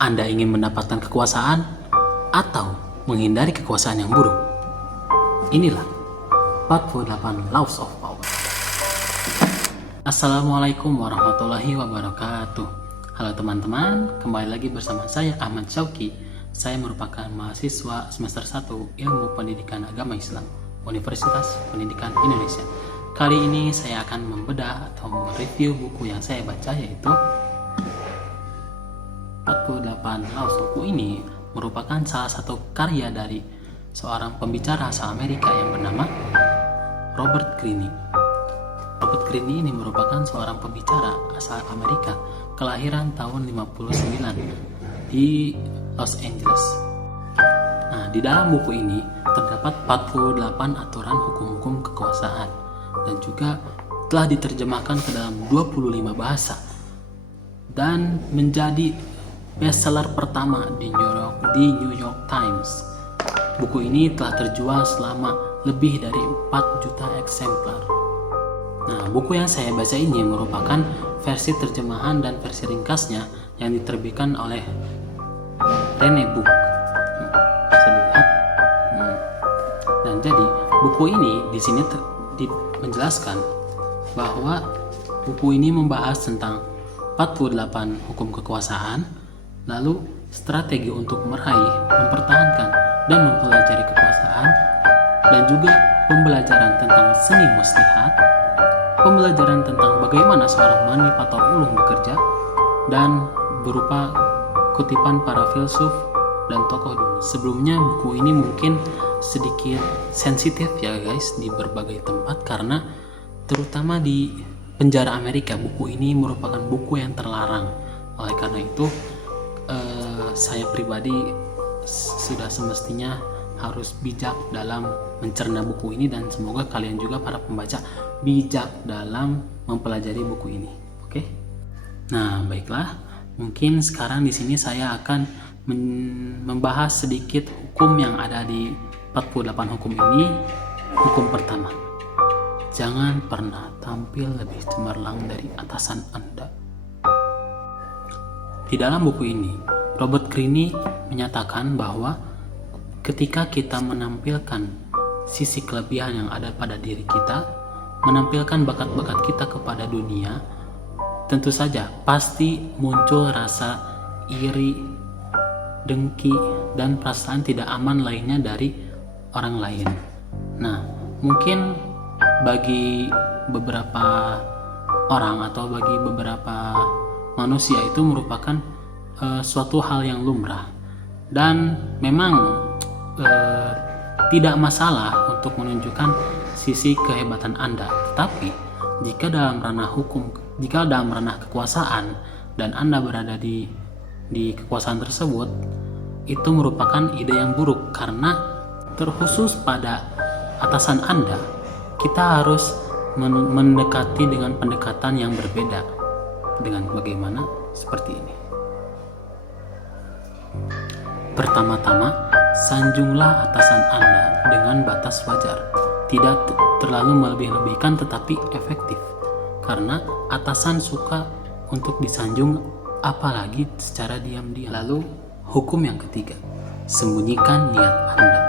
Anda ingin mendapatkan kekuasaan atau menghindari kekuasaan yang buruk? Inilah 48 Laws of Power. Assalamualaikum warahmatullahi wabarakatuh. Halo teman-teman, kembali lagi bersama saya Ahmad Syauki. Saya merupakan mahasiswa semester 1 Ilmu Pendidikan Agama Islam Universitas Pendidikan Indonesia. Kali ini saya akan membedah atau mereview buku yang saya baca, yaitu 48 Laws. Buku ini merupakan salah satu karya dari seorang pembicara asal Amerika yang bernama Robert Greene. Robert Greene ini merupakan seorang pembicara asal Amerika, kelahiran tahun 59 di Los Angeles. Nah, di dalam buku ini terdapat 48 aturan hukum-hukum kekuasaan dan juga telah diterjemahkan ke dalam 25 bahasa dan menjadi bestseller pertama di New York Times. Buku ini telah terjual selama lebih dari 4 juta eksemplar. Nah, buku yang saya baca ini merupakan versi terjemahan dan versi ringkasnya yang diterbitkan oleh Rene Book. Bisa dilihat. Dan jadi buku ini di sini menjelaskan bahwa buku ini membahas tentang 48 hukum kekuasaan, lalu strategi untuk meraih, mempertahankan, dan mempelajari kekuasaan, dan juga pembelajaran tentang seni muslihat, pembelajaran tentang bagaimana seorang Manipator Ulung bekerja, dan berupa kutipan para filsuf dan tokoh dunia. Sebelumnya buku ini mungkin sedikit sensitif ya guys di berbagai tempat, karena terutama di penjara Amerika buku ini merupakan buku yang terlarang. Oleh karena itu saya pribadi sudah semestinya harus bijak dalam mencerna buku ini, dan semoga kalian juga para pembaca bijak dalam mempelajari buku ini. Oke? Nah, baiklah. Mungkin sekarang di sini saya akan membahas sedikit hukum yang ada di 48 hukum ini. Hukum pertama, jangan pernah tampil lebih cemerlang dari atasan Anda. Di dalam buku ini, Robert Greene menyatakan bahwa ketika kita menampilkan sisi kelebihan yang ada pada diri kita, menampilkan bakat-bakat kita kepada dunia, tentu saja pasti muncul rasa iri, dengki, dan perasaan tidak aman lainnya dari orang lain. Nah, mungkin bagi beberapa orang atau bagi beberapa manusia itu merupakan suatu hal yang lumrah, dan memang tidak masalah untuk menunjukkan sisi kehebatan Anda. Tetapi jika dalam ranah hukum, jika dalam ranah kekuasaan dan Anda berada di kekuasaan tersebut, itu merupakan ide yang buruk, karena terkhusus pada atasan Anda, kita harus mendekati dengan pendekatan yang berbeda. Dengan bagaimana? Seperti ini. Pertama-tama, sanjunglah atasan Anda dengan batas wajar. Tidak terlalu melebih-lebihkan, tetapi efektif. Karena atasan suka untuk disanjung, apalagi secara diam-diam. Lalu, hukum yang ketiga, sembunyikan niat Anda.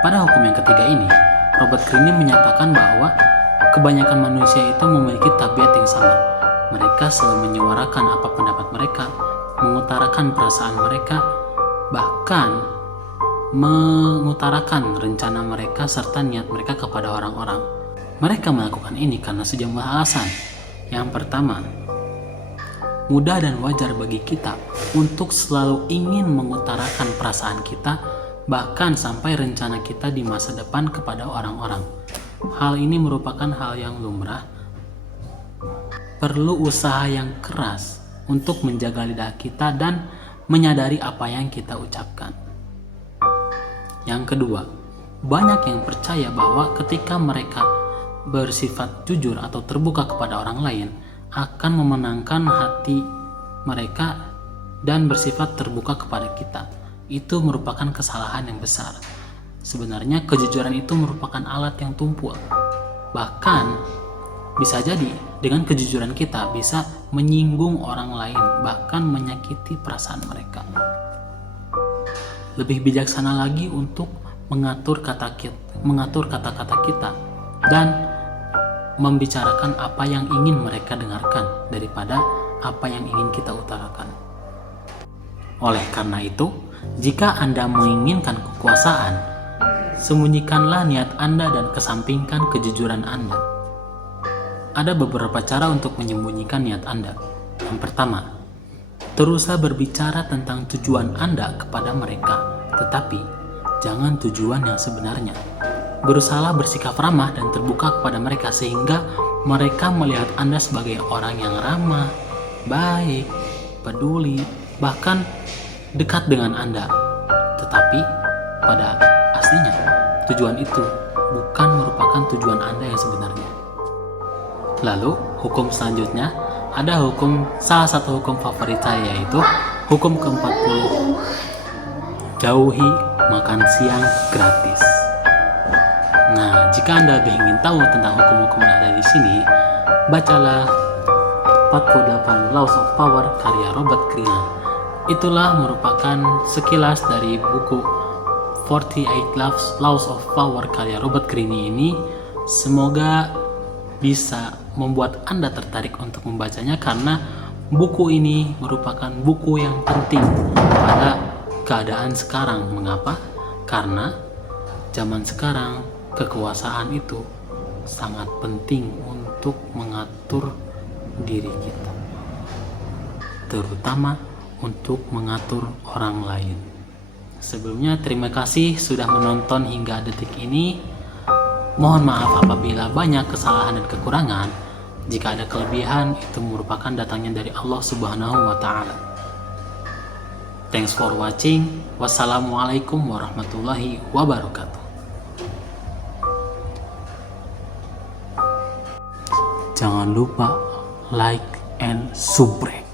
Pada hukum yang ketiga ini, Robert Greene menyatakan bahwa kebanyakan manusia itu memiliki tabiat yang sama. Mereka selalu menyuarakan apa pendapat mereka, mengutarakan perasaan mereka, bahkan mengutarakan rencana mereka serta niat mereka kepada orang-orang. Mereka melakukan ini karena sejumlah alasan. Yang pertama, mudah dan wajar bagi kita untuk selalu ingin mengutarakan perasaan kita, bahkan sampai rencana kita di masa depan kepada orang-orang. Hal ini merupakan hal yang lumrah. Perlu usaha yang keras untuk menjaga lidah kita dan menyadari apa yang kita ucapkan. Yang kedua, banyak yang percaya bahwa ketika mereka bersifat jujur atau terbuka kepada orang lain, akan memenangkan hati mereka dan bersifat terbuka kepada kita. Itu merupakan kesalahan yang besar. Sebenarnya kejujuran itu merupakan alat yang tumpul. Bahkan bisa jadi dengan kejujuran kita bisa menyinggung orang lain, bahkan menyakiti perasaan mereka. Lebih bijaksana lagi untuk mengatur kata-kata kita dan membicarakan apa yang ingin mereka dengarkan daripada apa yang ingin kita utarakan. Oleh karena itu, jika Anda menginginkan kekuasaan, sembunyikanlah niat Anda dan kesampingkan kejujuran Anda. Ada beberapa cara untuk menyembunyikan niat Anda. Yang pertama, teruslah berbicara tentang tujuan Anda kepada mereka, tetapi jangan tujuan yang sebenarnya. Berusahalah bersikap ramah dan terbuka kepada mereka sehingga mereka melihat Anda sebagai orang yang ramah, baik, peduli, bahkan dekat dengan Anda. Tetapi pada aslinya tujuan itu bukan merupakan tujuan Anda yang sebenarnya. Lalu hukum selanjutnya, ada salah satu hukum favorit saya, yaitu hukum ke-40, jauhi makan siang gratis. Nah, jika Anda ingin tahu tentang hukum-hukum yang ada di sini, bacalah 48 Laws of Power karya Robert Greene. Itulah merupakan sekilas dari buku 48 Laws of Power karya Robert Greene ini. Semoga bisa membuat Anda tertarik untuk membacanya, karena buku ini merupakan buku yang penting pada keadaan sekarang. Mengapa? Karena zaman sekarang kekuasaan itu sangat penting untuk mengatur diri kita, terutama untuk mengatur orang lain. Sebelumnya, terima kasih sudah menonton hingga detik ini. Mohon maaf apabila banyak kesalahan dan kekurangan. Jika ada kelebihan, itu merupakan datangnya dari Allah Subhanahu wa Ta'ala. Thanks for watching. Wassalamualaikum warahmatullahi wabarakatuh. Jangan lupa like and subscribe.